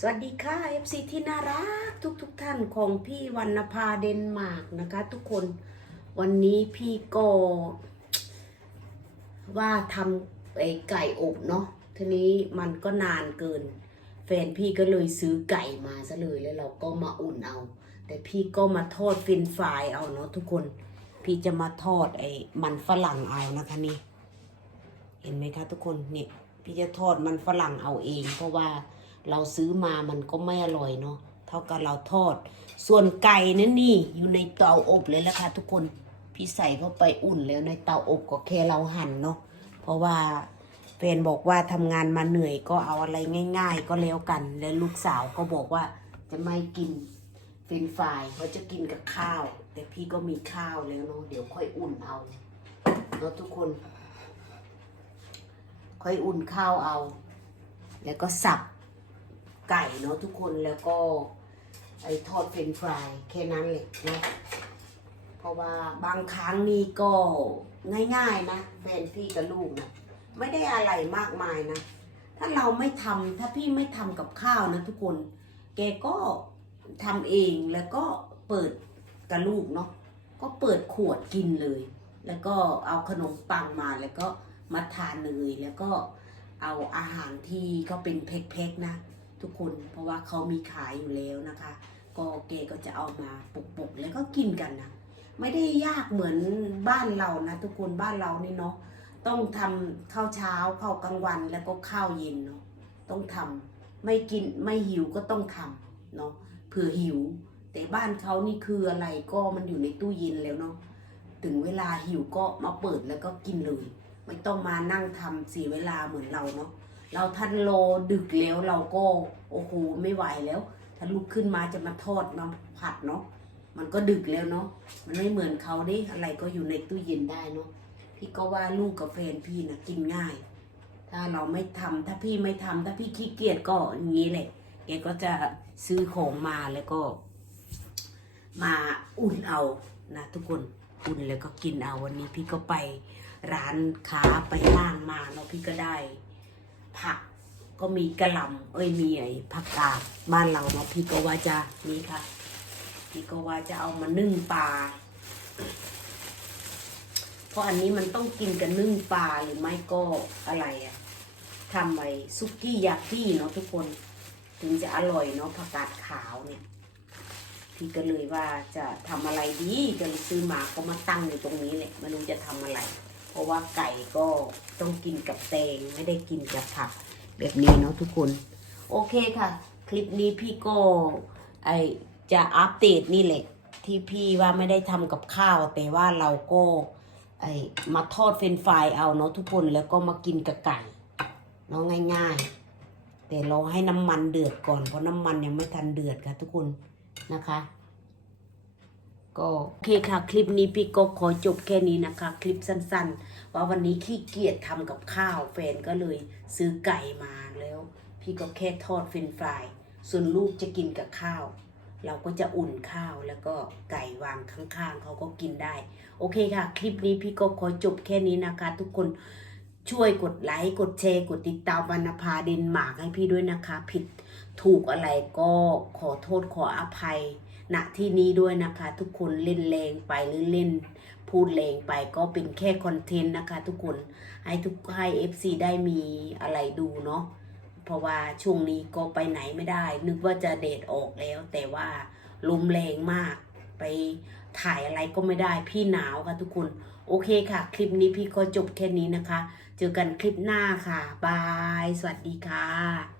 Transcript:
สวัสดีค่ะ FC ที่น่ารักทุกทกๆท่านของพี่วรรณภาเดนมาร์กนะคะ ทุกคนวันนี้พี่ก็ว่าทำไอ้ไก่อบเนาะทีนี้มันก็นานเกิน แฟนพี่ก็เลยซื้อไก่มาซะเลยแล้วเราก็มาอุ่นเอา แต่พี่ก็มาทอดฟินฟายเอาเนาะทุกคนพี่จะมาทอดไอ้มันฝรั่งเอานะคะนี่ เห็นไหมคะทุกคนเนี่ยพี่จะทอดมันฝรั่งเอาเองเพราะว่า เราซื้อมามันก็ไม่อร่อยเนาะเท่ากับเราทอด ส่วนไก่นั่นนี่อยู่ในเตาอบเลยแล้วค่ะทุกคนพี่ใส่เข้าไปอุ่นแล้วในเตาอบก็แค่เราหั่นเนาะเพราะว่าแฟนบอกว่าทำงานมาเหนื่อยก็เอาอะไรง่าย ๆ ก็แล้วกัน แล้วลูกสาวก็บอกว่าจะไม่กินเฟรนฟรายเขาจะกินกับข้าว แต่พี่ก็มีข้าวแล้วเนาะเดี๋ยวค่อยอุ่นเอาเนาะทุกคน ค่อยอุ่นข้าวเอา แล้วก็สับ ไก่เนาะทุกคนแล้วก็ ไอทอดเฟรนฟรายแค่นั้นเลยเนาะเพราะว่าบางครั้งนี่ก็ง่ายๆนะแฟนพี่กับลูกนะไม่ได้อะไรมากมายนะ ถ้าเราไม่ทำถ้าพี่ไม่ทำกับข้าวนะทุกคน แกก็ทำเองแล้วก็เปิดกับลูกเนาะก็เปิดขวดกินเลย แล้วก็เอาขนมปังมาแล้วก็มาทานเลยแล้วก็เอาอาหารที่เขาเป็นแพ็คๆนะ ทุกคนเพราะว่าเขามีขายอยู่แล้วนะคะ ก็เกก็จะเอามาปุกๆแล้วก็กินกันนะไม่ได้ยากเหมือนบ้านเรานะ ทุกคนบ้านเรานี่เนาะต้องทำข้าวเช้าข้าวกลางวันแล้วก็ข้าวเย็นเนาะต้องทำไม่กินไม่หิวก็ต้องทำเนาะเผื่อหิว แต่บ้านเขานี่คืออะไรก็มันอยู่ในตู้เย็นแล้วเนาะถึงเวลาหิวก็มาเปิดแล้วก็กินเลย ไม่ต้องมานั่งทำเสียเวลาเหมือนเราเนาะ เราทันโลดึกแล้วเราก็โอ้โหไม่ไหวแล้ว ถ้าลุกขึ้นมาจะมาทอดมาะผัดเนาะมันก็ดึกแล้วเนาะมันไม่เหมือนเขาดิอะไรก็อยู่ในตู้เย็นได้เนาะพี่ก็ว่าลูกกับแฟนพี่นะกินง่าย ถ้าเราไม่ทำถ้าพี่ไม่ทำถ้าพี่ขี้เกียจก็อย่างนี้แหละแกก็จะซื้อของมาแล้วก็ มาอุ่นเอานะทุกคนอุ่นแล้วก็กินเอาวันนี้พี่ก็ไปร้านค้าไปห้างมาเนาะพี่ก็ได้ ผักก็มีกระหล่ำเอ้ยมีไอ้ผักกาดบ้านเราเนาะพี่ก็ว่าจะนี่ค่ะ พี่ก็ว่าจะเอามานึ่งปลาเพราะอันนี้มันต้องกินกับนึ่งปลาหรือไม่ก็อะไรอะทำไอ้ซุกี้ยากี้เนาะทุกคน ถึงจะอร่อยเนาะผักกาดขาวเนี่ย พี่ก็เลยว่าจะทำอะไรดีก็เลยซื้อมาก็มาตั้งอยู่ตรงนี้แหละไม่รู้จะทำอะไร เพราะว่าไก่ก็ต้องกินกับแตงไม่ได้กินกับผัก แบบนี้เนาะทุกคน โอเคค่ะ คลิปนี้พี่ก็ไอจะอัปเดตนี่แหละ ที่พี่ว่าไม่ได้ทำกับข้าว แต่ว่าเราก็ไอมาทอดเฟรนฟรายเอาเนาะทุกคนแล้วก็มากินกับไก่เนาะง่าย ๆ แต่เราให้น้ำมันเดือดก่อนเพราะน้ำมันยังไม่ทันเดือดค่ะทุกคนนะคะ ก็โอเคค่ะ คลิปนี้พี่ก็ขอจบแค่นี้นะคะ คลิปสั้นๆ ว่าวันนี้ขี้เกียจทำกับข้าวแฟนก็เลยซื้อไก่มาแล้ว พี่ก็แค่ทอดเฟรนฟรายส่วนลูกจะกินกับข้าว เราก็จะอุ่นข้าวแล้วก็ไก่วางข้างๆเขาก็กินได้ โอเคค่ะ คลิปนี้พี่ก็ขอจบแค่นี้นะคะ ทุกคน ช่วยกดไลค์กดแชร์กดติดตามวรรณภาเดนมาร์กให้พี่ด้วยนะคะ ผิดถูกอะไรก็ขอโทษขออภัยณที่นี้ด้วยนะคะ ทุกคนเล่นแรงไปหรือเล่น พูดแรงไปก็เป็นแค่คอนเทนต์นะคะ ทุกคนให้ทุกให้ FC ได้มีอะไรดูเนาะเพราะว่าช่วงนี้ก็ไปไหนไม่ได้ นึกว่าจะเดทออกแล้ว แต่ว่าลมแรงมาก ไปถ่ายอะไรก็ไม่ได้พี่หนาวค่ะทุกคน โอเคค่ะ คลิปนี้พี่ก็จบแค่นี้นะคะ เจอกันคลิปหน้าค่ะ บาย สวัสดีค่ะ